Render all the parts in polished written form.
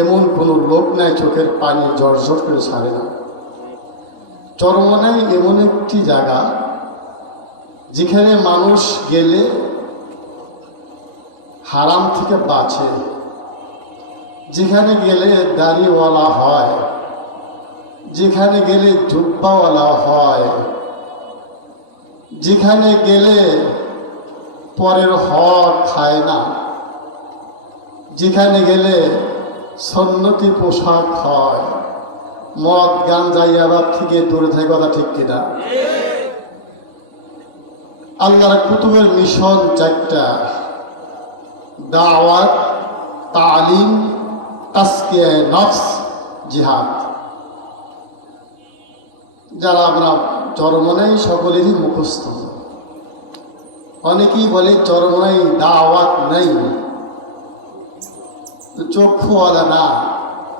এমন কোনো লোক নাই চোখের পানি জর্জর করে ছাড়ে না। চরমনাই এমন একটি জায়গা যেখানে মানুষ গেলে হারাম থেকে বাঁচে, যেখানে গেলে দাড়িওয়ালা হয়, যেখানে গেলে জুব্বাওয়ালা হয়, যেখানে গেলে পরের হক খায় না, যেখানে গেলে সন্নতি পোশাক হয়, মদ গাঞ্জা ইয়াবার থেকে দূরে থাকে। কথা ঠিক কিনা? আল্লাহর কুতুবের মিশন চারটা: দাওয়াত, তালিম, তাসকিয়া নফস, জিহাদ। যারা আমরা চরমনাই সকলেরই মুখস্থ। অনেকেই বলে চরমনাই দাওয়াত নেই, চক্ষুওয়ালা না,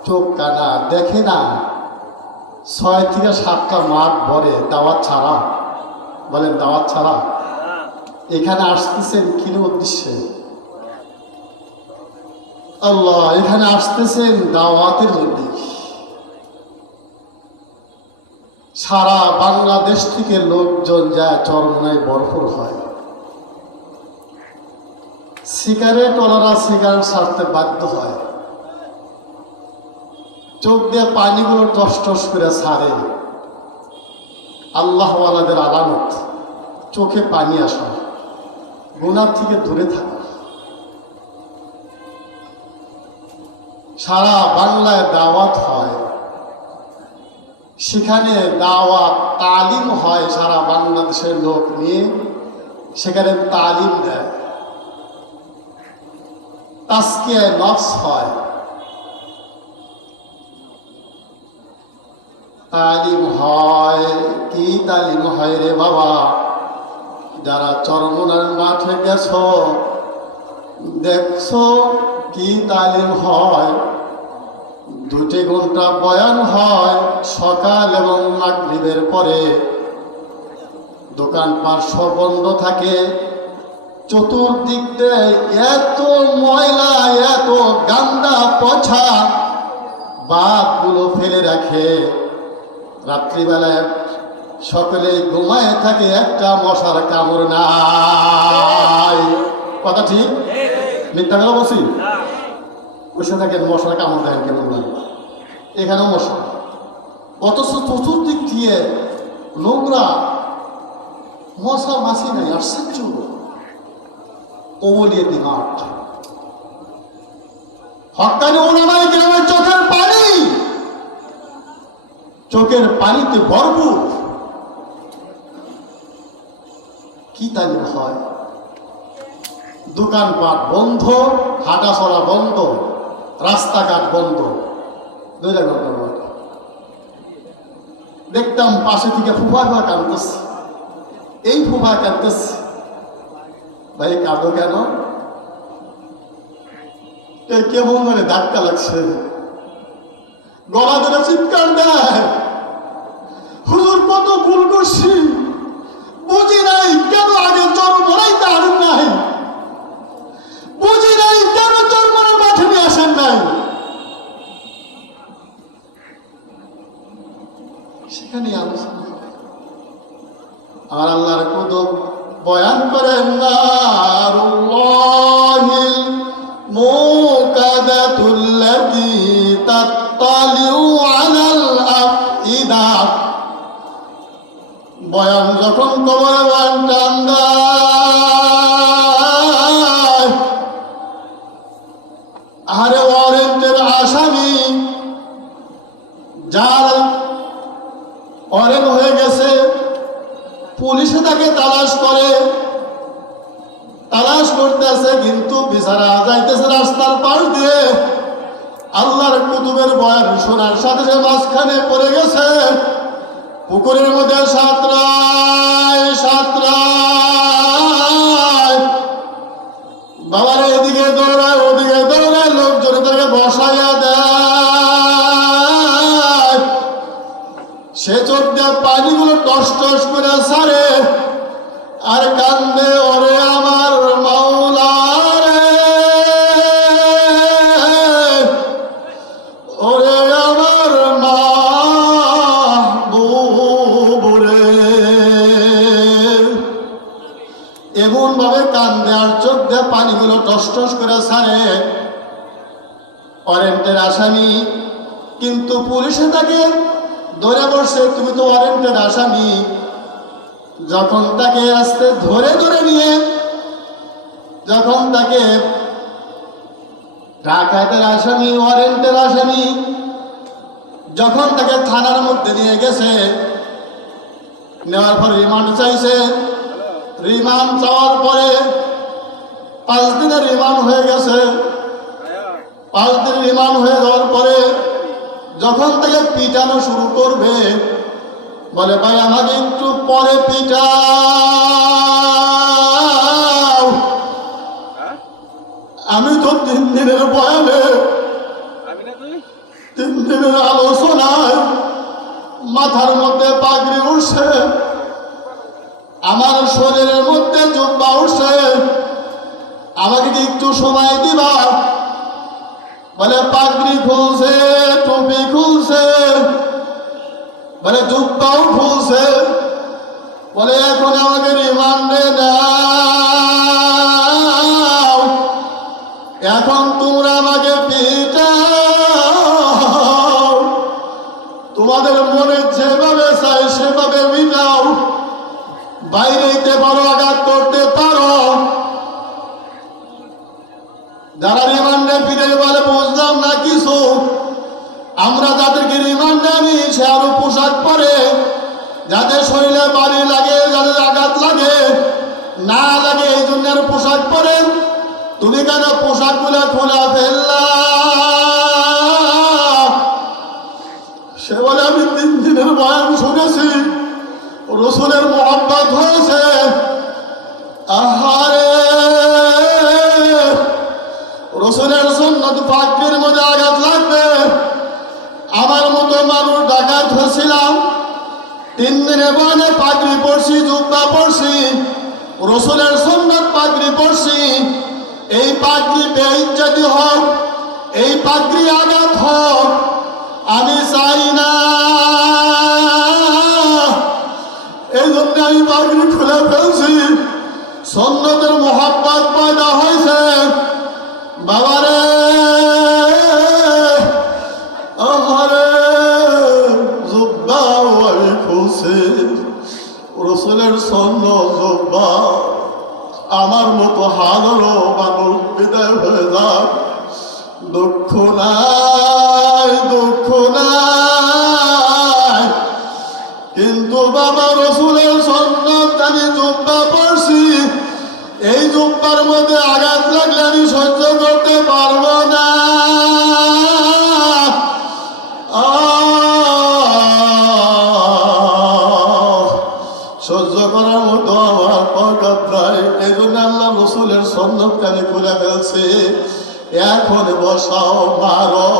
চোখ কানা, দেখে না। 6 থেকে 7টা মাঠ ভরে দাওয়াত ছাড়া। বলেন দাওয়াত ছাড়া। এখানে আসতেছেন কি উদ্দেশ্যে? আল্লাহ, এখানে আসতেছেন দাওয়াতের জন্য। সারা বাংলাদেশ থেকে লোকজন যায় চরমনায় ভরপুর হয়। সিগারেট ওনারা সিগারেট ছাড়তে বাধ্য হয়, চোখ দিয়ে পানিগুলো টস টস করে ছাড়ে। আল্লাহওয়ালাদের আলামত চোখে পানি আসা, গুনাহ থেকে দূরে থাকা। সারা বাংলায় দাওয়াত হয়, সেখানে দাওয়াত তালিম হয়। সারা বাংলাদেশের লোক নিয়ে সেখানে তালিম দেয়, তাসকিয়া নফস হয়, তালিম হয়। কি তালিম হয় রে বাবা? যারা চরমনার মাঠে গেছো দেখছো কি তালিম হয়। 2 ঘন্টা বয়ান হয় সকাল এবং মাগরিবের পরে। দোকানপাট সব বন্ধ থাকে, চতুর্দিক দিয়ে এত ময়লা, এত গান্দা পচা বাদগুলো ফেলে রাখে। রাত্রিবেলায় সকলে ঘুমায় থাকে, একটা মশার কামড় নাই। কথা ঠিক? মিথ্যা কথা বলছি? বসে থাকেন, মশার কামড় দেন কেমন লাগে? এখানেও মশা, অথচ চতুর্দিক দিয়ে নোংরা, মশা মাছি নাই। আশ্চর্য! ওলিয়াতি মাঠ, হক্কানি ওলামায়ে কেরামের চোখের পানি, চোখের পানিতে ভরপুর। কি তালিম হয়? দোকানপাট বন্ধ, হাঁটাচলা বন্ধ, রাস্তাঘাট বন্ধ। 2 ঘন্টা দেখতাম পাশে থেকে ফুফা কাঁদতেছে। এই ফুফা কাঁদতেছে, ভাই কাঁদো কেন? কেমন মানে ধাক্কা লাগছে, গলা ধরে চিৎকার দেয়, হুজুর কত ভুল করছি, বুঝি নাই কেন আগে চরমনাই তাড়েন নাই, বুঝি নাই কেন চরমনার মাঠে নিয়ে আসেন নাই। সেখানে আলোচনা। আর আল্লাহর কুতুব বয়ান করেন নারুল্লাহিল মুকাদাতুল্লাতী তাত্তালিউ আলাল আফইদা। বয়ান যখন কবরে বয়ান টান্দায়, আরে ওয়ারেন্টের আসামি যার অরেন হয়ে গেছে, পুলিশে তাকে তালাশ করে, তালাশ করতেছে, কিন্তু বিচারা যাইতেছে রাস্তার পাশ দিয়ে। আল্লাহর কুতুবের বয়ান শোনার সাথে সে মাঝখানে পড়ে গেছে, পুকুরের মধ্যে সাঁতরায় সাঁতরায়। বাবার এদিকে দৌড়ায়, ওদিকে দৌড়ায়, লোকজন তাকে বসাইয়া দেয়। সে চোখ দিয়ে পানিগুলো টস টস করে ছাড়ে আর কান্দে, ওরে আমার মাওলা রে, ছাড়ে, ওয়ারেন্টের আসামি, কিন্তু পুলিশে তাকে ধরে বসে, তুমি তো ওয়ারেন্টের আসামি। যখন তাকে আস্তে ধরে ধরে নিয়ে, যখন তাকে ডাকাতের আসামি, ওয়ারেন্টের আসামি, যখন তাকে থানার মধ্যে নিয়ে গেছে, নেওয়ার পর রিমান্ড চাইছে। রিমান্ড চাওয়ার পরে 5 দিনের রিমান্ড হয়ে গেছে। 5 দিন রিমান্ড হয়ে যাওয়ার পরে যখন তাকে পিটানো শুরু করবে, বলে ভাই আমাকে একটু পরে পিটাও, আমি তো 3 দিনের বয়ানে, 3 দিনের আলোচনায় মাথার মধ্যে পাগড়ি উঠছে, আমার শরীরের মধ্যে জুব্বা উঠছে, আমাকে কি একটু সময় দিবা? বলে পাগড়ি খুলছে, টুপি খুলছে, বলে জুব্বাও খুলছে, বলে এখন আমাকে রিমান্ডে দাও, এখন তোমরা আমাকে পিটাও, তোমাদের মনে যেভাবে চাই সেভাবে মিটাও, বাইরে দিতে পারো, আঘাত করতে পারো। যারা রিমান্ডে ফিরে বলে বুঝলাম না কিছু, আমরা যাদেরকে রিমান্ডে আনি সে আরো পোশাক পরে, যাদের শরীরে বাড়ি লাগে, যাদের আঘাত লাগে না লাগে, এই জন্য আরো পোশাক পরে। তুমি কেন পোশাক গুলা খোলা ফেললা? সে বলে আমি 3 দিনের বয়ান শুনেছি, রসুলের মোহাব্বত হয়েছে। আহারে, রসুলের সুন্নাত পাকের মধ্যে আঘাত লাগবে। আমার মতো মানুষ ডাকাত হয়েছিলাম, 3 দিনে বয়ানে পাগড়ি পড়ছি, জুব্বা পড়ছি, রসুলের সুন্নাত পাগড়ি পড়ছি। এই পাগড়ি বেইজ্জতি হোক, এই পাগড়ি আঘাত হোক, আমি চাই না। এই জন্য আমি পাগড়ি খুলে ফেলছি। সুন্নতের মোহাব্বত পয়দা হয়েছে। বাবারে, আহারে, জুব্বা ওই খুলছে, রসুলের সুন্নত জুব্বা। আমার মতো হাজারো মানুষ বিদায় হয়ে যাক, দুঃখ নাই, দুঃখ নাই, কিন্তু বাবা রসুলের সুন্নাত আমি জুব্বা পড়ছি, এই জুব্বার মধ্যে আঘাত লাগলে আমি সহ্য করতে পারবো না। সহ্য করার মতো আমার পকাত নাই, এই জন্য আল্লাহ রসুলের সুন্নাতকে আমি খুলে ফেলছি। এখন বসাও, মারো।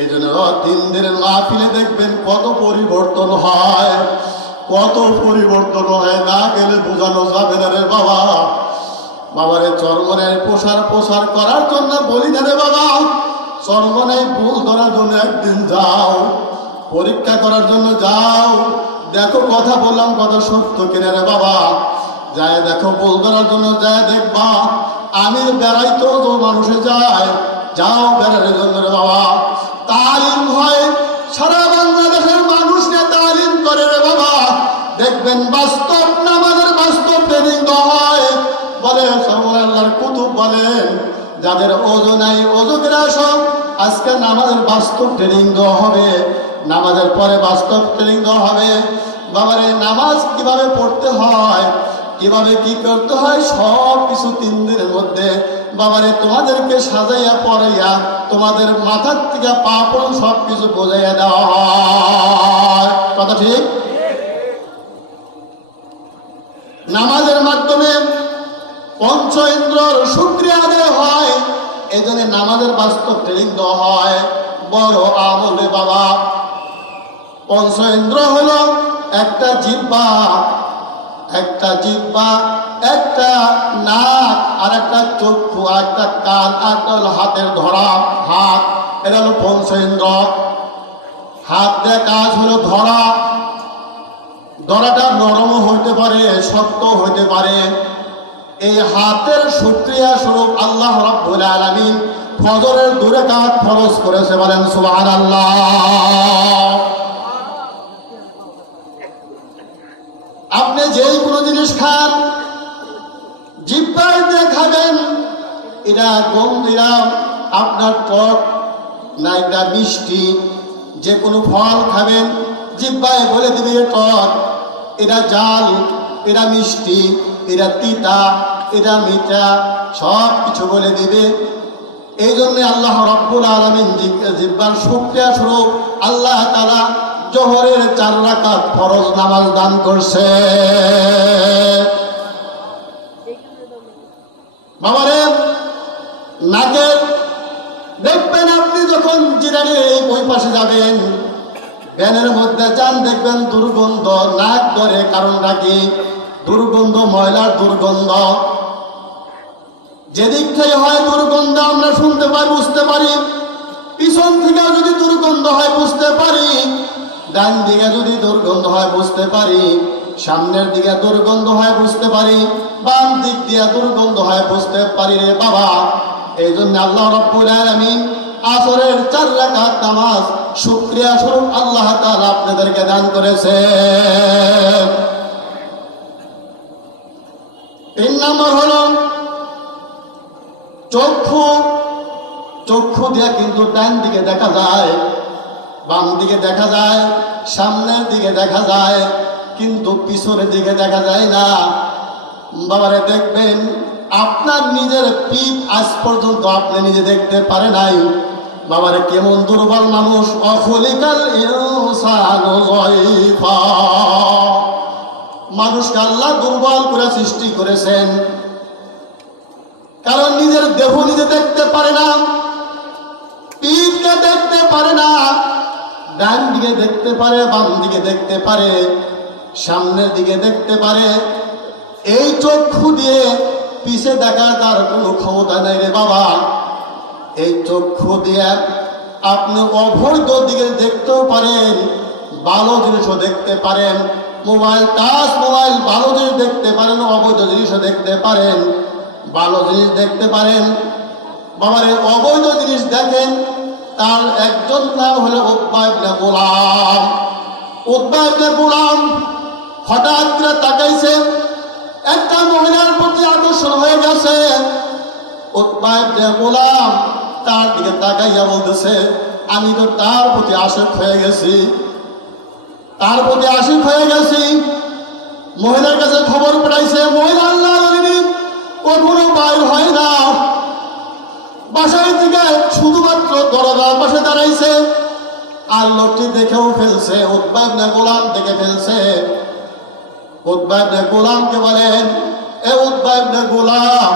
এই জন্য 3 দিনের মাহফিলে দেখবেন কত পরিবর্তন হয়, কত পরিবর্তন হয়, না গেলে বোঝানো যাবে না রে বাবা। বাবারে চরমনের প্রসার করার জন্য বলি না রে বাবা, চরমনে ভুল ধরার জন্য একদিন যাও, পরীক্ষা করার জন্য যাও, দেখো কথা বললাম কথা সত্য কিনা রে বাবা। যায় দেখো, ভুল ধরার জন্য যায় দেখবা। আমি বেড়াইতো তো মানুষে যায়, যাও বেড়ানোর জন্য রে বাবা। তালিম হয়, সারা বাংলাদেশের মানুষ নিয়ে তালিম করে রে বাবা। দেখবেন বাস্তব নামাজের বাস্তব ট্রেনিং হয়। বলে আল্লাহর কুতুব বলেন, যাদের ওযু নাই ওযু করে আসো, আজকে নামাজের বাস্তব ট্রেনিং দেওয়া হবে, নামাজের পরে বাস্তব ট্রেনিং দেওয়া হবে। বাবারে নামাজ কিভাবে পড়তে হয়, কিভাবে কি করতে হয়, সব কিছু 3 দিনের মধ্যে বাবারে তোমাদেরকে সাজাইয়া পড়াইয়া তোমাদের মাথার থেকে পা পর্যন্ত সব কিছু বোঝাইয়া দেওয়া হয়। কথা ঠিক? নামাজের মাধ্যমে পঞ্চ ইন্দ্রর শুকরিয়া আদায় হয়, এই জন্য নামাজের বাস্তব ট্রেনিং দেওয়া হয়। বড় আমলে বাবা, পঞ্চ ইন্দ্র হলো একটা জিহ্বা, একটা জিহ্বা, একটা নাক, আর একটা চক্ষু, আর একটা কান, আর একটা হলো হাতের ধরা, হাত। এটা হলো পঞ্চ ইন্দ্র। হাত দিয়ে কাজ হলো ধরা। ধরাটা নরমও হইতে পারে, শক্ত হইতে পারে। এই হাতের শুকরিয়া স্বরূপ আল্লাহ রাব্বুল আলামিন ফজরের 2 রাকাত ফরজ করেছে, বলেন সুবহানাল্লাহ। আপনি যেই কোনো জিনিস খান, জিহ্বায় দিয়ে খাবেন, এটা গন্ধীরা আপনার টক না এটা মিষ্টি। যে কোনো ফল খাবেন, জিহ্বায় বলে দিবে টক, এটা জাল, এটা মিষ্টি, এটা তিতা, এটা মিঠা, সব কিছু বলে দিবে। এই জন্য আল্লাহ রাব্বুল আলামিন জিহ্বার শুকরিয়া স্বরূপ আল্লাহ তাআলা জোহরের 4 রাকাত ফরজ নামাজ দান করছে। বাবারে, নাকের দেখবেন আপনি যখন জিরানির এই ওই পাশে যাবেন, ভ্যানের মধ্যে যান, দেখবেন দুর্গন্ধ নাক ধরে। কারণটা কি? দুর্গন্ধ, ময়লার দুর্গন্ধ। যেদিক থেকে হয় দুর্গন্ধ আমরা শুনতে পাই, বুঝতে পারি। পিছন থেকে যদি দুর্গন্ধ হয় বুঝতে পারি, ডান দিকে যদি দুর্গন্ধ হয় বুঝতে পারি, সামনের দিকে দুর্গন্ধ হয় বুঝতে পারি, বাম দিক দিয়ে দুর্গন্ধ হয় বুঝতে পারি রে বাবা। এই জন্য আল্লাহ রাব্বুল আলামিন আসরের 4 রাকাত নামাজ শুকরিয়া স্বরূপ আল্লাহ তাআলা আপনাদেরকে দান করেছে। 3 নম্বর হলো চক্ষু। চক্ষু দিয়ে কিন্তু ডান দিকে দেখা যায়, বাম দিকে দেখা যায়, সামনের দিকে দেখা যায়, কিন্তু পিছনের দিকে দেখা যায় না। বাবারে, দেখবেন আপনার নিজের পিঠ আজ পর্যন্ত আপনি নিজে দেখতে পারে নাই। বাবারে, কেমন দুর্বল মানুষ। অখলিকাল ইনসানু যায়ফা। মানুষকে আল্লাহ দুর্বল করে সৃষ্টি করেছেন, কারণ নিজের দেহ নিজে দেখতে পারে না, পিঠকে দেখতে পারে না। ডান দিকে দেখতে পারে, বাম দিকে দেখতে পারে, সামনের দিকে দেখতে পারে। এই চক্ষু দিয়ে পিছে দেখার তার কোনো ক্ষমতা নেই রে বাবা। এই চক্ষু দিয়ে আপনি অবৈধ দিকে দেখতেও পারেন, ভালো জিনিসও দেখতে পারেন। মোবাইল, টাচ মোবাইল, ভালো জিনিস দেখতে পারেন, অবৈধ জিনিসও দেখতে পারেন, ভালো জিনিস দেখতে পারেন। বাবারে, অবৈধ জিনিস দেখেন, তার একজন নাম হলো উতবা ইবনে গোলাম। উতবা ইবনে গোলাম হঠাৎ করে তাকাইছে, একটা মহিলার প্রতি আকর্ষণ হয়ে গেছে। উতবা ইবনে গোলাম তার দিকে তাকাইয়া বলতেছে, আমি তো তার প্রতি আশিক হয়ে গেছি, তার প্রতি আশিক হয়ে গেছি। মহিলার কাছে খবর পাঠাইছে। মহিলা আল্লাহর ওলি, কখনো বাইর হয় না, বাসায় থেকে শুধুমাত্র দরজার পাশে দাঁড়াইছে। আর লোকটি দেখেও ফেলছে, উতবা ইবনে গোলাম দেখে ফেলছে। উতবা ইবনে গোলামকে বলেন, এ উতবা ইবনে গোলাম,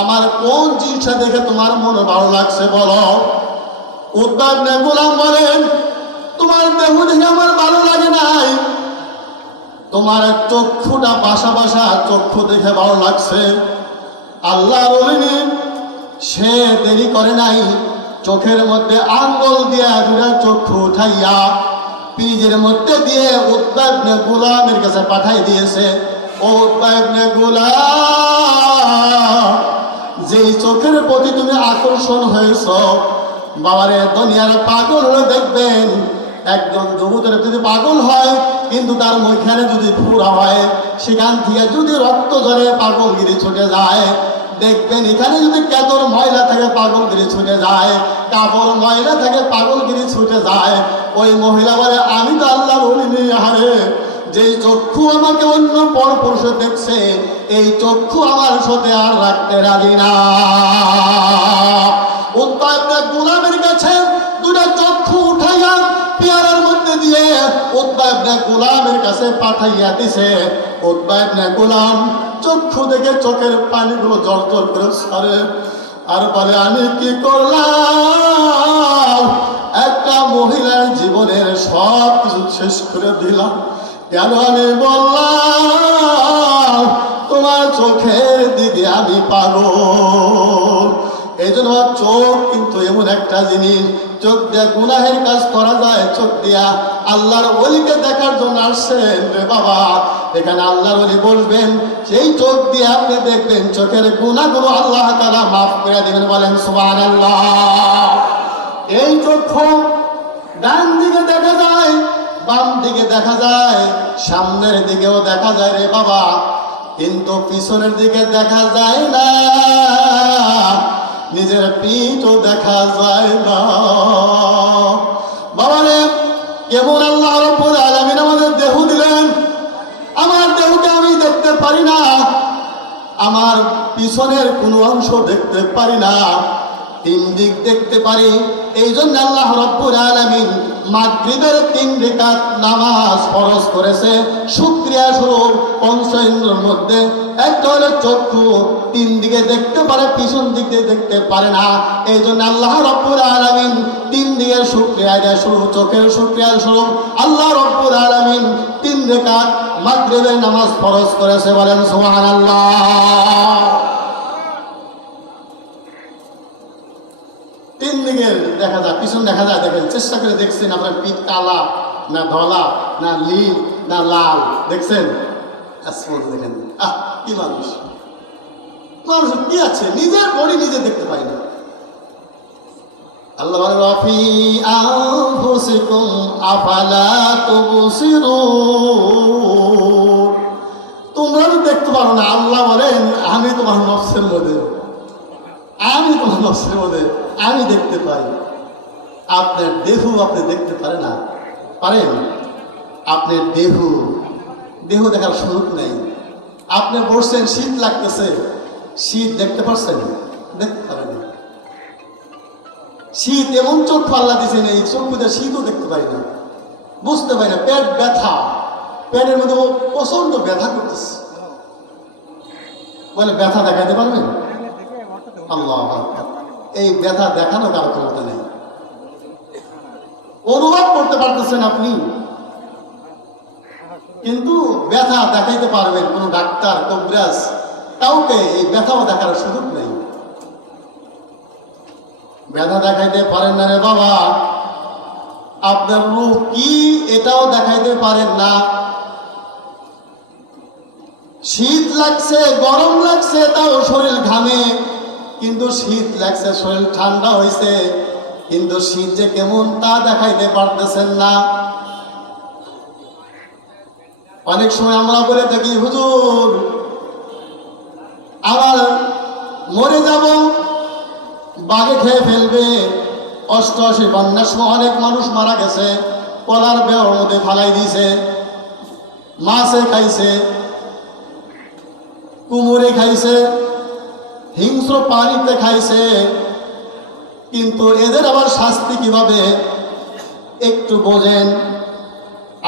আমার কোন জিনিসটা দেখে তোমার মনে ভালো লাগছে বলো। উতবা ইবনে গোলাম বলেন, তোমার দেহ দেখে আমার ভালো লাগে নাই, তোমার চক্ষুটা বাসা বাসা চক্ষু দেখে ভালো লাগছে। আল্লাহর ওলি সে দেরি করে নাই, চোখের মধ্যে আঙ্গুল দিয়ে দুটা চক্ষু উঠাইয়া পিজের মধ্যে দিয়ে উতবা ইবনে গোলামের কাছে পাঠাই দিয়েছে। ও উতবা ইবনে গোলাম, যেই চোখের প্রতি তুমি আকর্ষণ হয়েছ, বাবারে, দুনিয়ার পাগল হলে দেখবেন একজন যুবকের যদি পাগল হয়, কিন্তু তার মুখখানে যদি ফুরা হয়, সেখান থেকে যদি রক্ত ঝরে পাগলগিরি ছুটে যায়। দেখবেন এখানে যদি কেতর ময়লা থেকে পাগলগিরি ছুটে যায়, কাপড় ময়লা থেকে পাগলগিরি ছুটে যায়। ওই মহিলা বলে, আমি তো আল্লাহর ওলি নেই, আহারে, যেই চক্ষু আমাকে অন্য পর পুরুষে দেখছে, এই চক্ষু আমার সাথে আর রাখতে রাজি না। উতবা ইবনে গোলামের কাছে দুটা চক্ষু উঠাইয়া পেয়ারার মধ্যে দিয়ে উতবা ইবনে গোলামের কাছে পাঠাইয়া দিছে। উতবা ইবনে গোলাম চক্ষু দেখে চোখের পানিগুলো জড়জড় করে সারে, আর বলে, আমি কি করলাম? একটা মহিলার জীবনের সব কিছু শেষ করে দিলাম। কেন আমি বললাম তোমার চোখের দিকে আমি পাগল। এই জন্য চোখ কিন্তু এমন একটা জিনিস, চোখ দিয়া গুনাহের কাজ করা যায়, চোখ দিয়া আল্লাহর ওলিকে দেখার জন্য আসছেন রে বাবা। এখানে আল্লাহর ওলি বলবেন, সেই চোখ দিয়ে আপনি দেখবেন চোখের গুনাহগুলো আল্লাহ তাআলা মাফ করে দিবেন। বলেন সুবহানাল্লাহ। এই চক্ষু ডান দিকে দেখা যায়, বাম দিকে দেখা যায়, সামনের দিকেও দেখা যায় রে বাবা, কিন্তু পিছনের দিকে দেখা যায় না, নিজের পিঠও দেখা যায় না। বাবারে, কেমন আল্লাহ রাব্বুল আলামিন আমাদের দেহ দিলেন, আমার দেহকে আমি দেখতে পারি না, আমার পিছনের কোনো অংশ দেখতে পারি না, তিন দিক দেখতে পারি। এই জন্য আল্লাহ রাব্বুল আলামিন মাগরিবের 3 রাকাত নামাজ ফরজ করেছে শুকরিয়া স্বরূপ। পঞ্চ ইন্দ্রিয়ের মধ্যে একটা হলো চক্ষু, তিন দিকে দেখতে পারে, পিছন দিকে দেখতে পারে না। এই জন্য আল্লাহ রাব্বুল আলামিন 3 দিকে শুকরিয়া দেয় স্বরূপ, চোখের শুকরিয়া স্বরূপ আল্লাহ রাব্বুল আলামিন 3 রাকাত মাগরিবের নামাজ ফরজ করেছে। বলেন সুবহানাল্লাহ। 3 দিকে দেখা যায়, পিছন দেখা যায়। দেখেন, চেষ্টা করে দেখছেন আপনার পিঠ কালা না ধলা না নীল না লাল দেখছেন? দেখেন, কি মানুষ, মানুষ কি আছে, নিজের বডি নিজে দেখতে পাই না। আল্লাহ বলেন ওয়াফি আনফুসিকুম আফালা তুবসিরুন, তোমরা তো দেখতে পারো না। আল্লাহ বলেন আমি তোমার নফসের মধ্যে, আমি তোমার নফসের মধ্যে আমি দেখতে পাই। আপনার দেহ আপনি দেখতে পারেন না, পারেন? আপনার দেহ দেখার সুযোগ নেই। আপনি বসছেন, শীত লাগতেছে, শীত দেখতে পারছেন? দেখতে পারেন না। শীত এমন চোখ পাল্লা দিয়েছেন, এই চোখে শীতও দেখতে পাই না, বুঝতে পারি না। পেট ব্যথা, পেটের মধ্যে প্রচন্ড ব্যথা করতেছে, বলে ব্যথা দেখাতে পারবেন? আল্লাহ, এই ব্যথা দেখানো কারো ক্ষমতা নেই। অনুভব করতে পারতেছেন আপনি, কিন্তু ব্যথা দেখাইতে পারবেন কোন ডাক্তার, কবিরাজ, কাউকে এই ব্যথাও দেখার সুযোগ নেই। ব্যথা দেখাইতে পারেন না রে বাবা। আপনার রূহ কি এটাও দেখাইতে পারেন না। শীত লাগছে, গরম লাগছে, তাও শরীর ঘামে, কিন্তু শীত লাগছে, শরীর ঠান্ডা হয়েছে, কিন্তু শীত যে কেমন তা দেখাইতে পারতেছেন না। অনেক সময় আমরা বলে থাকি, হুজুর আবার মরে যাব, বাঘে খেয়ে ফেলবে। 88 বন্যার সময় অনেক মানুষ মারা গেছে, কলার বেওর মধ্যে ফালাই দিয়েছে, মাছে খাইছে, কুমুরে খাইছে, হিংস্র পানিতে খাইছে, কিন্তু এদের আবার শাস্তি কিভাবে একটু বোঝেন।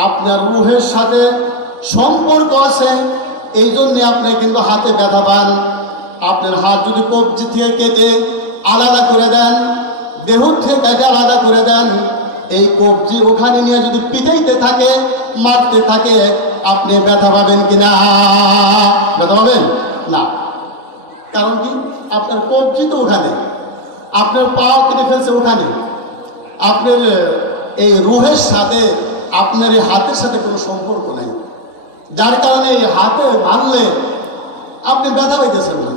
আপনার রূহের সাথে সম্পর্ক আছে, এই জন্যে আপনি কিন্তু হাতে ব্যথা পান। আপনার হাত যদি কবজি থেকে কেটে আলাদা করে দেন, দেহ থেকে কেটে আলাদা করে দেন, এই কবজি ওখানে নিয়ে যদি পিটাইতে থাকে, মারতে থাকে, আপনি ব্যথা পাবেন কিনা? ব্যথা পাবেন না। কারণ কি? আপনার কবজি তো ওখানে, আপনার পাও কেটে ফেলছে ওখানে। আপনার এই রূহের সাথে আপনার এই হাতের সাথে কোনো সম্পর্ক নাই, যার কারণে এই হাতে ভাঙলে আপনি ব্যথা পাইতেছেন না।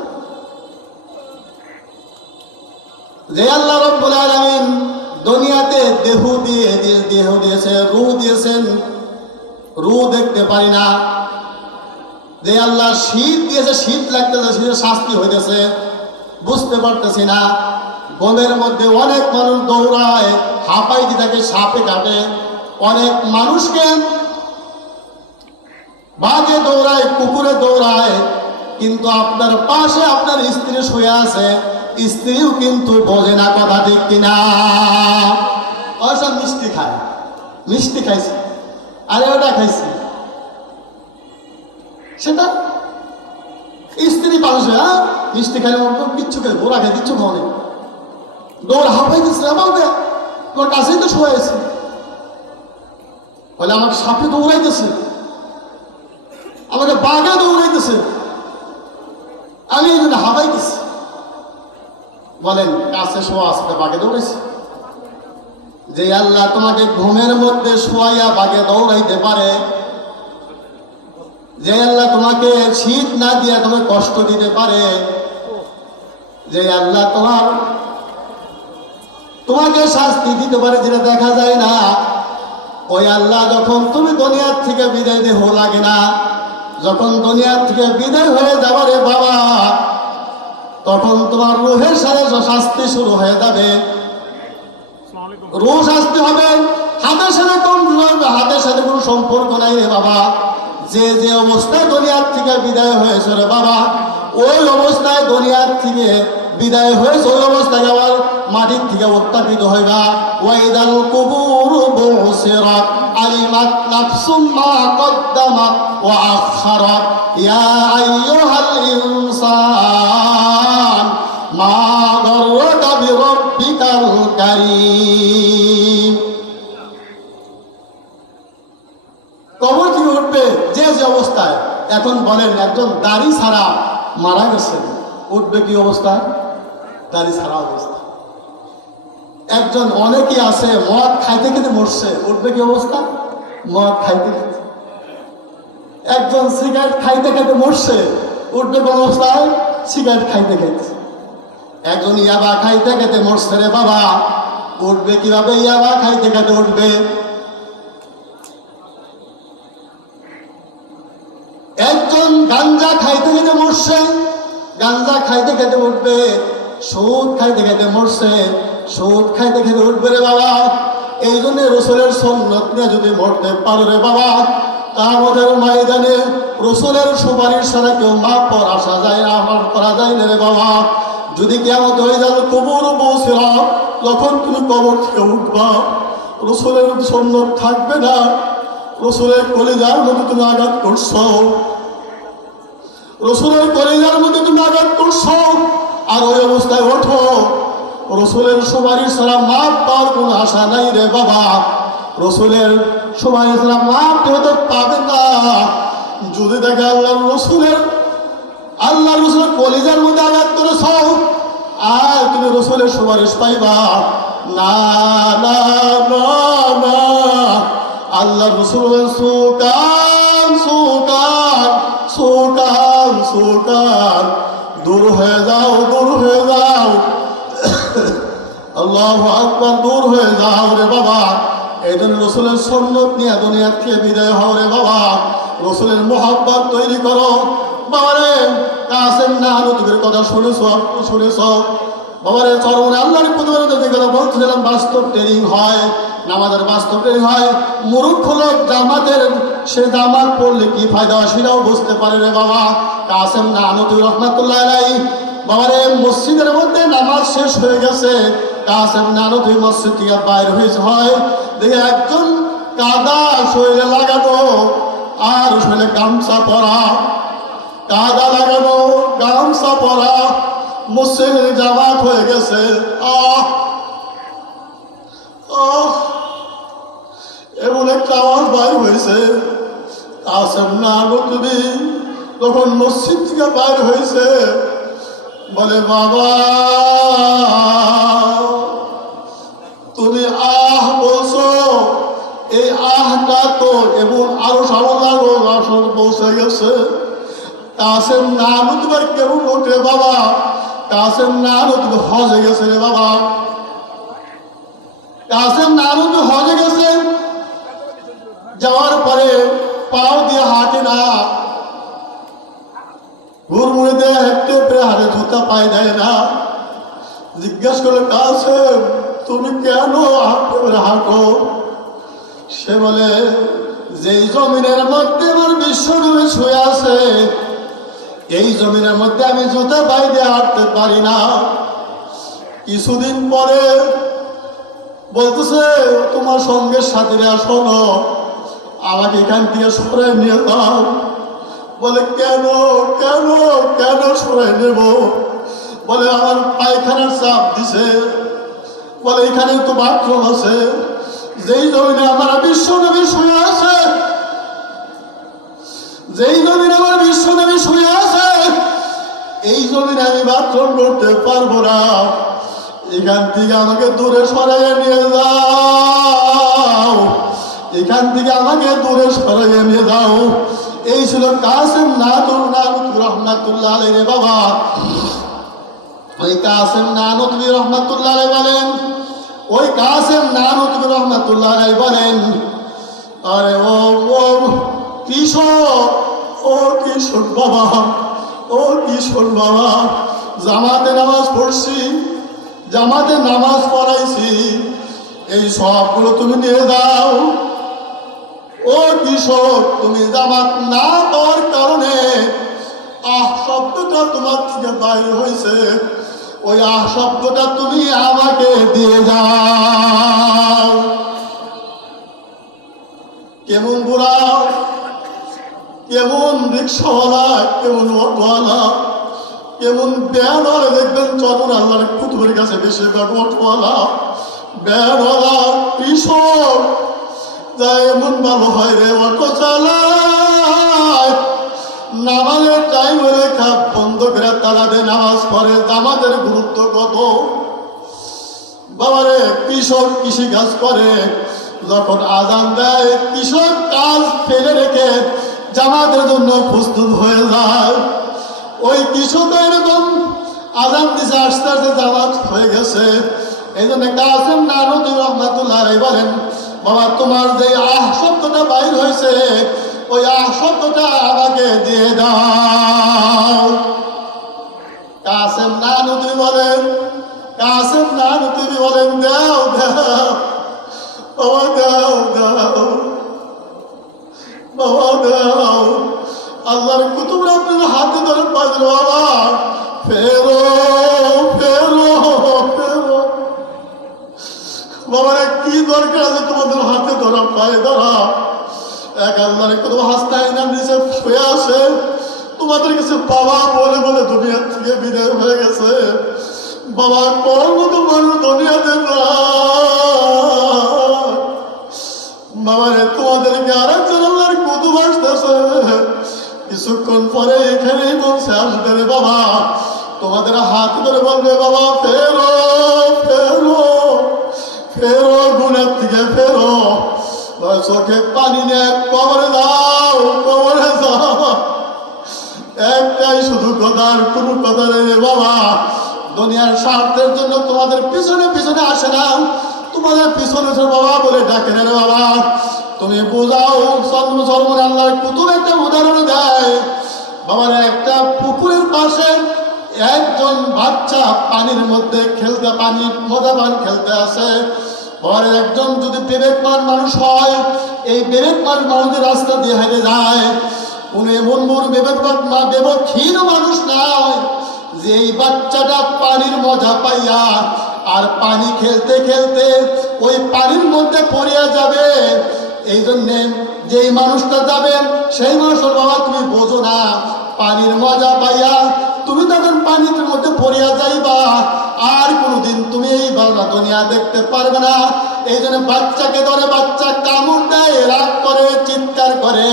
যে আল্লাহ রাব্বুল আলামিন দুনিয়াতে দেহ দিয়েছে, রূহ দিয়েছেন, রূহ দেখতে পারি না। যে আল্লাহ শীত দিয়েছে, শীত লাগতেছে, শীতের শাস্তি হইতেছে, বুঝতে পারতেছি না। গমের মধ্যে অনেক মানুষ দৌড়ায়, হাঁপাইতে থাকে, সাপে কাটে। অনেক মানুষকে বাঘে দৌড়ায়, কুকুরে দৌড়ায়, কিন্তু আপনার পাশে আপনার স্ত্রী শুয়ে আছে, স্ত্রীও কিন্তু বোঝে না। কথা ঠিক কিনা? ওসব মিষ্টি খায়, মিষ্টি খাইছে, আরে ওটা খাইছে, সেটা স্ত্রী পাশে, মিষ্টি খাইলে কিচ্ছু খাই, গোড়া খাই, কিচ্ছু খাও নেই, দৌড় হাঁপাই দিচ্ছে, আমাকে তোমার কাছেই তো শুয়ে আছে, বলে আমাকে সাপে দৌড়াইতেছে, আমাকে বাঘে দৌড়াইতেছে, আমি এই জন্য হাঁপাইতেছি। বলেন কাছে শোয়া আসতে বাঘে দৌড়াইছে? যে আল্লাহ তোমাকে ঘুমের মধ্যে শোয়াইয়া বাঘে দৌড়াইতে পারে, যে আল্লাহ তোমাকে শীত না দিয়ে তোমাকে কষ্ট দিতে পারে, যে আল্লাহ তোমাকে শাস্তি দিতে পারে যেটা দেখা যায় না, ওই আল্লাহ যখন তুমি দুনিয়ার থেকে বিদায় দেহ লাগে না, যখন দুনিয়ার থেকে বিদায় হয়ে যাবারে বাবা, তখন তোমার রুহের সাথে শাস্তি শুরু হয়ে যাবে। রুহ শাস্তি হবে, হাতের সাথে কোনো সম্পর্ক নাই রে বাবা। যে যে অবস্থায় দুনিয়ার থেকে বিদায় হয়েছে রে বাবা, ওই অবস্থায় দুনিয়ার থেকে বিদায় হয়েছে, ওই অবস্থায় আবার মাটির থেকে উত্থাপিত হইবা। ওয়াইদাল কুবুর বুসিরাত আলিমাত নাফসুম মা কদ্দামাত ওয়া আখারাত ইয়া আইয়ুহাল ইনসান মা গররাকা বিরাব্বিকাল কারীম। কবর থেকে উঠবে যে যে অবস্থায়। এখন বলেন, একজন দাড়ি ছাড়া মারা গেছে, উঠবে কি অবস্থা? দাড়ি ছাড়া অবস্থা। একজন অনেকেই আছে মদ খাইতে খেতে মরছে, উঠবে কি অবস্থা? মদ খাইতে খেতে। একজন সিগারেট খাইতে খেতে মরছে, উঠবে কোন অবস্থায়? সিগারেট খাইতে খেতে। একজন ইয়াবা খাইতে খেতে মরছে রে বাবা, উঠবে কিভাবে? ইয়াবা খাইতে খেতে উঠবে। একজন গাঞ্জা খাইতে খেতে মরছে, গাঞ্জা খাইতে খেতে উঠবে। সুদ খাইতে খেতে মরছে, সুদ খাইতে খেতে উঠবে রে বাবা। এই জন্য রসুলের সুন্নত নিয়ে যদি মরতে পারো রে বাবা, কিয়ামতের ময়দানে রসুলের সুপারিশ ছাড়া কেউ মাফ আসা যায় না, মাফ করা যায় না রে বাবা। যদি কিয়ামত হয়ে যাবে কবর বসিরাত, যখন তুমি কবর থেকে উঠবা, রসুলের সুন্নত থাকবে না। রসুলের কলিজার মধ্যে তুমি আঘাত করছো, রসুলের কলিজার মধ্যে তুমি আঘাত করছো, আর ওই অবস্থায় ওঠো, রসুলের সুপারিশ ছাড়া মাফ পাওয়ার কোনো আশা নাই রে বাবা। রসুলের সুপারিশ ছাড়া মাফ হতে পাবে না। যদি দেখে আল্লাহ রসুলের কলিজার মধ্যে আঘাত করেছ, আর তুমি রসুলের সুপারিশ পাইবা না, না, না, না। আল্লাহ রসুল সুকান সুকান সুকান সুকান, দূর হয়ে যাও, দূর হয়ে যাও। আল্লাহু আকবার, দূর হয়ে যাও রে বাবা। এই জন্য রসুলের সুন্নত নিয়ে দুনিয়ার থেকে বিদায় হও রে বাবা। রসুলের মোহাব্বত তৈরি করো বাবারে। কাসেম নানুতুবের কথা শুনেছ বাবারে। চরমনে আল্লাহর প্রতিবাদ বলছিলাম, বাস্তব ট্রেনিং হয়, নামাজের বাস্তব ট্রেনিং হয়। মুরুখ লোক জামাতের সে জামাত পড়লে কি ফায়দা সেটাও বুঝতে পারে রে বাবা। কাসেম নানুতুবি রহমাতুল্লাহ আলাইহি বাবারে, মসজিদের মধ্যে নামাজ শেষ হয়ে গেছে, কাসেম নানুতুবি মসজিদ থেকে বাইর হয়েছে, হয় দেখে একজন কাদা শরীরে লাগানো আর শরীরে গামছা পরা, কাদা লাগানো গামছা পরা, মসজিদে জামাত হয়ে গেছে। এমন একটা আওয়াজ বাইর হয়েছে। কাসেম নানুতুবি যখন মসজিদ থেকে বাইর হয়েছে, বলে বাবা তুমি বলছো, এই আহটা তো এবং আরো সামনে পৌঁছে গেছে। কাসেম নানুতুবির কেমন ওঠে বাবা? কাসেম নানুতুবি হজে গেছে রে বাবা। কাসেম নানুতুবি হজে গেছে, যাওয়ার পরে পাও দিয়ে হাঁটে না, ঘুরমুড়ি দিয়ে হেঁটে পেরে হাতে জুতা পায়ে দেয় না। জিজ্ঞেস করলে, কাসেম তুমি কেন হাঁটো? সে বলে, যেই জমিনের মধ্যে আমার বিশ্বনবী শুয়ে আছে, এই জমিনের মধ্যে আমি জুতা পায়ে দিয়ে হাঁটতে পারি না। কিছুদিন পরে বলতেছে, তোমার সঙ্গে সাথীরা শোনো, আমাকে এখান থেকে সরাই নিয়ে যাও। বলে, কেন কেন কেন সরাই নেব? বলে, আমার পায়খানার চাপ দিছে। বলে, এখানে তো বাথরুম আছে, যেই জমিনে আমার বিশ্বনবী শুয়ে আছে, যেই জমিনে আমার বিশ্বনবী শুয়ে আছে, এই জমিনে আমি বাথরুম করতে পারবো না। এখান থেকে আমাকে দূরে সরাইয়ে নিয়ে যাও, এখান থেকে আমাকে দূরে সরাইয়ে নিয়ে যাও। এই ছিল কাসেম নানুতুবি রহমাতুল্লাহ আলাইহি রে বাবা। ওই কাসেম নানুতুবি রহমাতুল্লাহ আলাইহি বলেন, ওই কাসেম নানুতুবি রহমাতুল্লাহ আলাইহি বলেন, আরে ও কিশোর, ও কিশোর বাবা, ও কিশোর বাবা, জামাতে নামাজ পড়ছি, জামাতে নামাজ পড়াইছি, এই সবগুলো তুমি নিয়ে দাও। ও কিশোর, তুমি জামাত না পাওয়ার কারণে শব্দটা তোমার থেকে বাইরে হয়েছে, ওই শব্দটা তুমি আমাকে দিয়ে যাও। কেমন বুড়া, কেমন রিক্সাওয়ালা, কেমন অটোওয়ালা, কেমন ব্যানওয়ালা, দেখবেন চলুন আল্লাহর কুতুবের কাছে বেশিরভাগ অটোওয়ালা ব্যানওয়ালা কৃষক যা এমন ভালো হয় রে, অটো চালায়, নামাজের টাইম হলে খাপ বন্ধ করে তালা দিয়ে নামাজ পড়ে। নামাজের গুরুত্ব কত বাবারে। কৃষক কৃষি কাজ করে, যখন আজান দেয় কৃষক কাজ ফেলে রেখে জামাতের জন্য প্রস্তুত হয়ে যায়। ওই কৃষক এরকম আজান দিছে, আস্তে আস্তে জামাত হয়ে গেছে। এই জন্য কাসেম নানুতুবি রহমাতুল্লাহ আলাইহি বলেন, বাবা তোমার যে শব্দটা বাইর হয়েছে, ওই শব্দটা আমাকে দিয়ে দাও। কাসেম নানুতুবি বলেন, কাসেম নানুতুবি বলেন, দাও দাও বাবা, দাও দাও বাবা, দাও। আল্লাহর কুতুবরা আপনার হাতে ধরে পাইল, বাবা ফেরো ফেরো ফেরো। বাবারা কি দরকার আছে তোমাদের হাতে ধরা, পায়ে ধরা? এক আল্লাহর কুতুব হাসনাইন নিচে শুয়ে আসে, তোমাদের কাছে বাবা বলে বলে দুনিয়া থেকে বিদায় হয়ে গেছে। বাবা কোন মতো মানুষ দুনিয়াতে না। বাবারে তোমাদেরকে আরেকজন আল্লাহর কুতুব আসতেছে, কিছুক্ষণ পরে এখানেই বলছে আসবে রে বাবা, তোমাদের হাত ধরে বলবে বাবা ফেরো ফেরো ফেরো, গুনার থেকে ফেরো। চোখে পানি নিয়ে কবরে যাও, কবরে যাও। একটাই শুধু কথা, আর কোনো কথা নেই রে বাবা। দুনিয়ার স্বার্থের জন্য তোমাদের পিছনে পিছনে আসে না, তোমাদের পিছনে বাবা বলে ডাকে রে বাবা। তুমি বোঝাও, সর্বসর্বনে আল্লাহর কুতুব একটা উদাহরণ দেয়। বাবার একটা পুকুরের পাশে একজন বাচ্চা পানির মধ্যে খেলতে, পানির মজা পান খেলতে আসে। বাবার একজন যদি বিবেকবান মানুষ হয়, এই বিবেকবান মানুষের রাস্তা দিয়ে হেঁটে যায়। কোন এমন বড় বিবেকহীন মানুষ নয় যে এই বাচ্চাটা পানির মজা পাইয়া আর পানি খেলতে খেলতে ওই পানির মধ্যে পড়িয়া যাবে। এই জন্যে যেই মানুষটা যাবে সেই মানুষের বাবা তুমি বোঝো না, পানির মজা পাইয়া তুমি তখন পানির মধ্যে পড়িয়া যাইবা, আর কোনোদিন তুমি এই বাংলা দুনিয়া দেখতে পারবে না। এই জন্য বাচ্চাকে ধরে, বাচ্চা কামড় দেয়, রাগ করে, চিৎকার করে।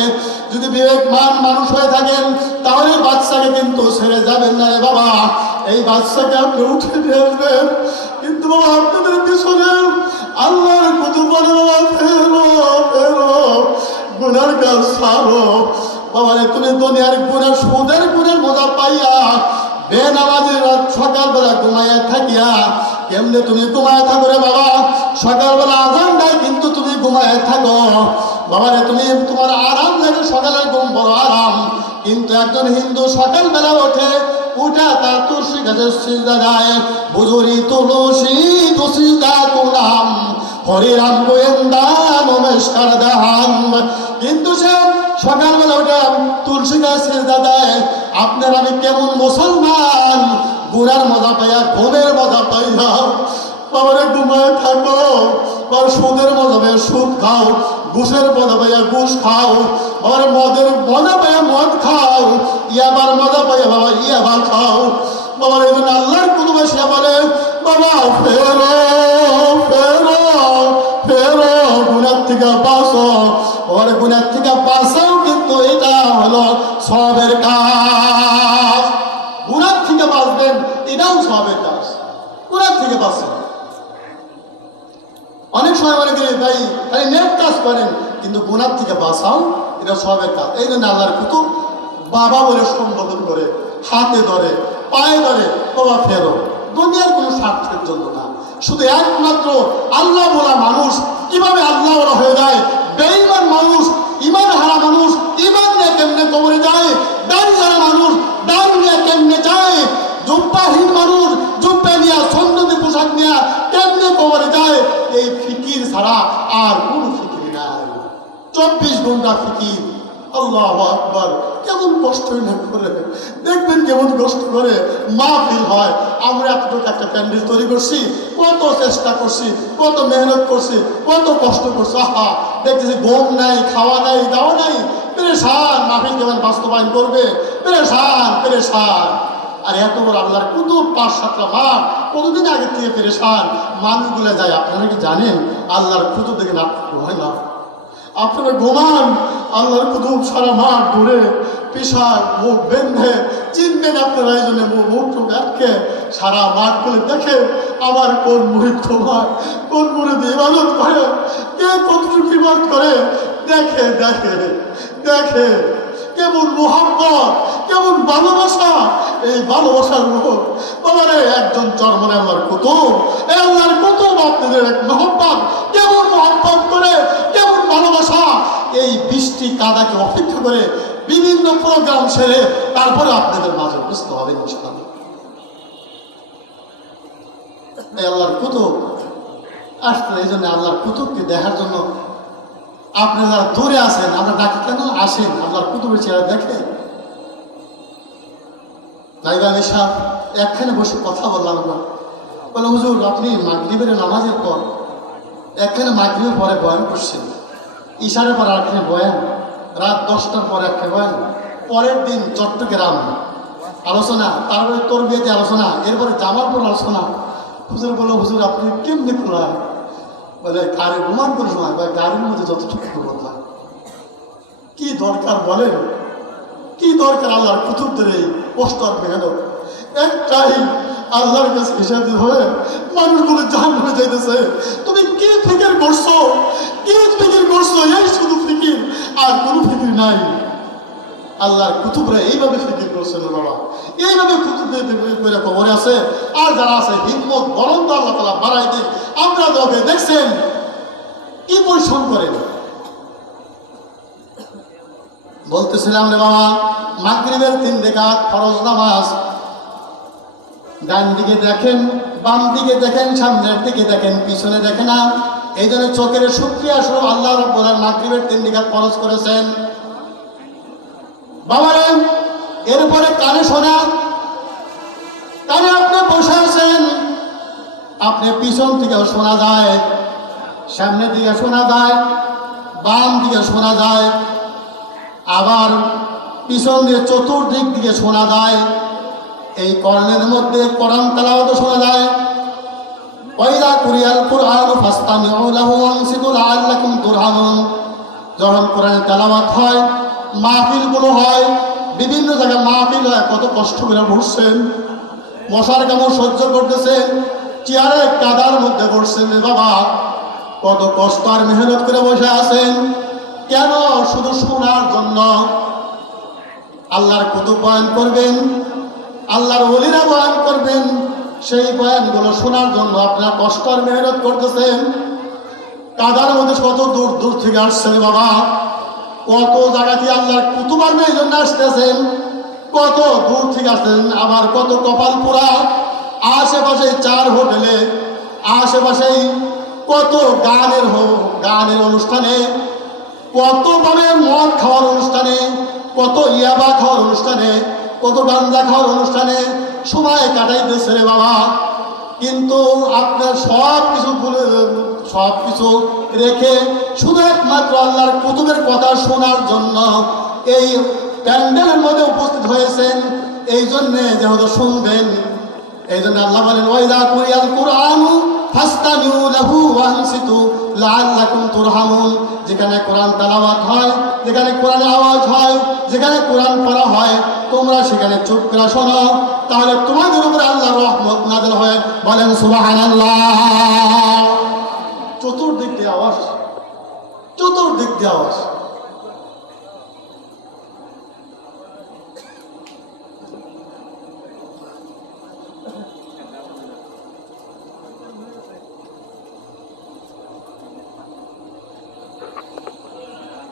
যদি বিবেকমান মানুষ হয়ে থাকেন তাহলে বাচ্চাকে কিন্তু ছেড়ে যাবেন না রে বাবা। এই বাচ্চাকে আপনি উঠে নিয়ে আসবেন, কিন্তু বাবা আপনাদের পিছনে আল্লাহর কুতুব বলে বাবা ফেরো ফেরো, গুনার কাজ ছাড়ো। বাবা তুমি দুনিয়ার গুনার সুদের গুণের মজা পাইয়া বেনামাজির রাত সকালবেলা ঘুমাইয়া থাকিয়া, কেমনে তুমি ঘুমায় থাকো রে বাবা? সকালবেলা আজান দেয় কিন্তু তুমি ঘুমায় থাকো। বাবারে তুমি তোমার আরাম লাগে, সকালের ঘুম বড় আরাম। কিন্তু একজন হিন্দু সকালবেলা ওঠে, উঠা তার তুলসী গাছের সিজদা দেয়, বুঝুরি তুলসী তুসিদা কুলাম হরে রাম গোয়েন্দা নমস্কার দেহান। কিন্তু সে সকালবেলা ওঠে তুলসী গাছ সিজদা দেয়। আপনার আমি কেমন মুসলমান, গুনার মজা পাইয়া, ঘুমের মজা পাইয়া বাবারে ঘুমায় থাকো। আর সুদের মজা পাইয়া সুদ খাও, ঘুষের মজা পাইয়া ঘুষ খাও, আবার মদের মজা পাইয়া মদ খাও, ইয়াবার মজা পাইয়া বাবা ইয়াবার খাও। বাবার এই জন্য আল্লাহর কুতুব এসে বলে বাবা ফেরো ফেরো ফেরো, গুনার থেকে বাঁচো। ওর গুনার থেকে বাঁচাও, কিন্তু এটা হলো সবের কাজ। গুনার থেকে বাঁচবেন, এটাও সবের কাজ। গুনার থেকে বাঁচেন। অনেক সময় মনে করি ভাই খালি নেট কাজ করেন, কিন্তু গুনার থেকে বাঁচাও এটা সবের কাজ। এই জন্য আল্লাহর কুতুব বাবা বলে সম্বোধন করে, হাতে ধরে, পায়ে ধরে, বাবা ফেরো। দুনিয়ার কোনো স্বার্থের জন্য না, শুধু একমাত্র আল্লাহ বলা মানুষ কিভাবে আল্লাহ ওরা হয়ে যায়। বেঈমান মানুষ, ইমান হারা মানুষ ইমান নিয়ে কেমনে কবরে যায়, দাড়ি হারা মানুষ দাড়ি নিয়ে কেমনে যায়, জুব্বাহীন মানুষ জুব্বা নিয়ে সন্ন্যতি পোশাক নিয়ে কেমনে কবরে যায়। এই ফিকির ছাড়া আর কোনো ফিকির নাই। 24 ঘন্টা ফিকির। আল্লাহু আকবার। কেমন কষ্ট না করে দেখবেন, কেমন কষ্ট করে মাহফিল হয়। আমরা এতটুকু একটা প্যান্ডেল তৈরি করছি, কত চেষ্টা করছি, কত মেহনত করছি, কত কষ্ট করছি। আহা, দেখতেছি ঘুম নাই, খাওয়া নাই, দাওয়া নাই, পেরেশান। মাহফিল কেমন বাস্তবায়ন করবে, পেরেশান পেরেশান। আর এত বড় আল্লাহর কুতুব 5-7টা মাঠ কতদিন আগের থেকে পেরেশান মানুষগুলো যায়। আপনারা কি জানেন আল্লাহর কুতুব দেখে না হয় না? আপনারা ঘুমান, আল্লাহর কুতুব সারা মাঠ ঘুরে পেশার মুখ বেঁধে চিনবেন আপনারা। এই জন্য মুখ আটকে সারা মাঠ গুলো দেখে আমার কোন মুরিদ তোমার, কোন মুরিদ ইবাদত করে, কে কতটুকু ইবাদত করে, দেখে দেখে দেখে কেমন মোহাম্মত, কেমন ভালোবাসা। এই ভালোবাসার মুখ বাবারে একজন চরমনে আল্লাহর কুতুব, এই আল্লাহর কুতুব আপনাদের এক মোহাম্মত, কেমন মোহাম্মত করে, কেমন ভালোবাসা। এই বৃষ্টি কাদাকে অপেক্ষা করে বিভিন্ন প্রোগ্রাম সেরে তারপরে আপনাদের মাঝে বুঝতে হবে ইনশাআল্লাহ। এই আল্লাহর কুতুব আসতে, এই জন্য আল্লাহর কুতুবকে দেখার জন্য আপনারা যারা দূরে আছেন, আমরা ডাকি কেন, আসেন আল্লাহর কুতুবের চেহারা দেখেন। নাইবা আমি সাহেব একখানে বসে কথা বললাম না, বলে হুজুর আপনি মাগরিবের নামাজের পর একখানে মাগরিবের পরে বয়ান করছেন, ইশারের পর আরেকখানে বয়ান, রাত 10টার পর একটা বয়ান, পরের দিন চট্টগ্রাম আলোচনা, তারপরে তোর বিয়েতে আলোচনা, এরপরে জামালপুর আলোচনা। হুজুর বললো হুজুর আপনি কেমনি খোলায়? বলে গাড়ি ঘুমান করে সময়, গাড়ির মধ্যে যতটুকু কথা কি দরকার বলেন, কি দরকার আল্লাহর কুতুবদের এই কষ্ট আর মেহনত। একটাই আল্লাহর কাছে হিসাব হয়ে মানুষগুলো জাহান্নামে যাইতেছে। তুমি কি ফিকির করছো, কি ফিকির করছো? এই শুধু ফিকির, আর কোনো ফিকির নাই। আল্লাহর কুতুবরা এইভাবে ফিকির করছে না বাবা, এইভাবে কুতুব করে খবরে আছে। আর যারা আছে হিম্মত বরং তো আল্লাহ তাআলা বাড়াই দিন। আমরা তবে দেখছেন কি পরিশ্রম করেন। বলতেছিলাম রে বাবা, মাগরিবের 3 রাকাত ফরজ নামাজ, ডান দিকে দেখেন, বাম দিকে দেখেন, সামনের দিকে দেখেন, পিছনে দেখে না। এই জন্য চোখের শুকরিয়া স্বরূপ আল্লাহ রাব্বুল আলামিন মাগরিবের 3 রাকাত ফরজ করেছেন। বাবারে এরপরে কানে শোনা, কানে আপনি বসে আছেন, আপনি পিছন থেকে শোনা যায়, সামনের দিকে শোনা যায়, বাম দিকে শোনা যায়, আবার পিছন দিয়ে চতুর্দিক দিকে শোনা যায়। এই কর্ণের মধ্যে কোরআন তেলাওয়াত শোনা যায়। ওয়াইদা কুরিয়াল কুরআন ফাসতামিউ লাহু ওয়ানসিতু লাআল্লাকুম তুরহামুন। যখন কোরআনের তেলাওয়াত হয়, মাহফিলগুলো হয়, বিভিন্ন জায়গায় মাহফিল হয়, কত কষ্ট করে বসছেন, মশার কামড় সহ্য করতেছেন, চেয়ারে কাদার মধ্যে বসছেন রে বাবা, কত কষ্ট আর মেহনত করে বসে আছেন। কেন? শুধু শোনার জন্য। আল্লাহর কুতুব বয়ান করবেন, আল্লাহর ওলিরা বয়ান করবেন, সেই বয়ানগুলো শোনার জন্য আপনারা কষ্ট আর মেহনত করতেছেন। কাদার মধ্যে কত দূর দূর থেকে আসছেন বাবা, কত জায়গা থেকে আল্লাহর কুতুব আনবে এই জন্য আসতেছেন, কত দূর থেকে আসছেন। আবার কত কপাল পোড়া, আশেপাশে 4 হোটেলে, আশেপাশেই কত গানের অনুষ্ঠানে, কতভাবে মদ খাওয়ার অনুষ্ঠানে, কত ইয়াবা খাওয়ার অনুষ্ঠানে, কত গাঞ্জা খাওয়ার অনুষ্ঠানে সময় কাটাইতেছে রে বাবা। কিন্তু আপনার সব কিছু রেখে শুধু একমাত্র আল্লাহর কুতুবের কথা শোনার জন্য এই প্যান্ডেলের মধ্যে উপস্থিত হয়েছেন। এই জন্যে যেহেতু শুনবেন, এই জন্য আল্লাহ বলেন ওয়াইদা কুরিয়াল কুরআনু ফাসতামিউ লাহু ওয়ানসিতু লাআল্লাকুম তুরহামুন। যেখানে কোরআন তেলাওয়াত হয়, যেখানে কোরআনের আওয়াজ হয়, যেখানে কোরআন পড়া হয়, তোমরা সেখানে চুপ করে শোনো, তাহলে তোমাদের উপরে আল্লাহর রহমত নাযিল হয়। বলেন সুবহানাল্লাহ। চতুর্দিক দিয়ে আওয়াজ, চতুর্দিক দিয়ে আওয়াজ।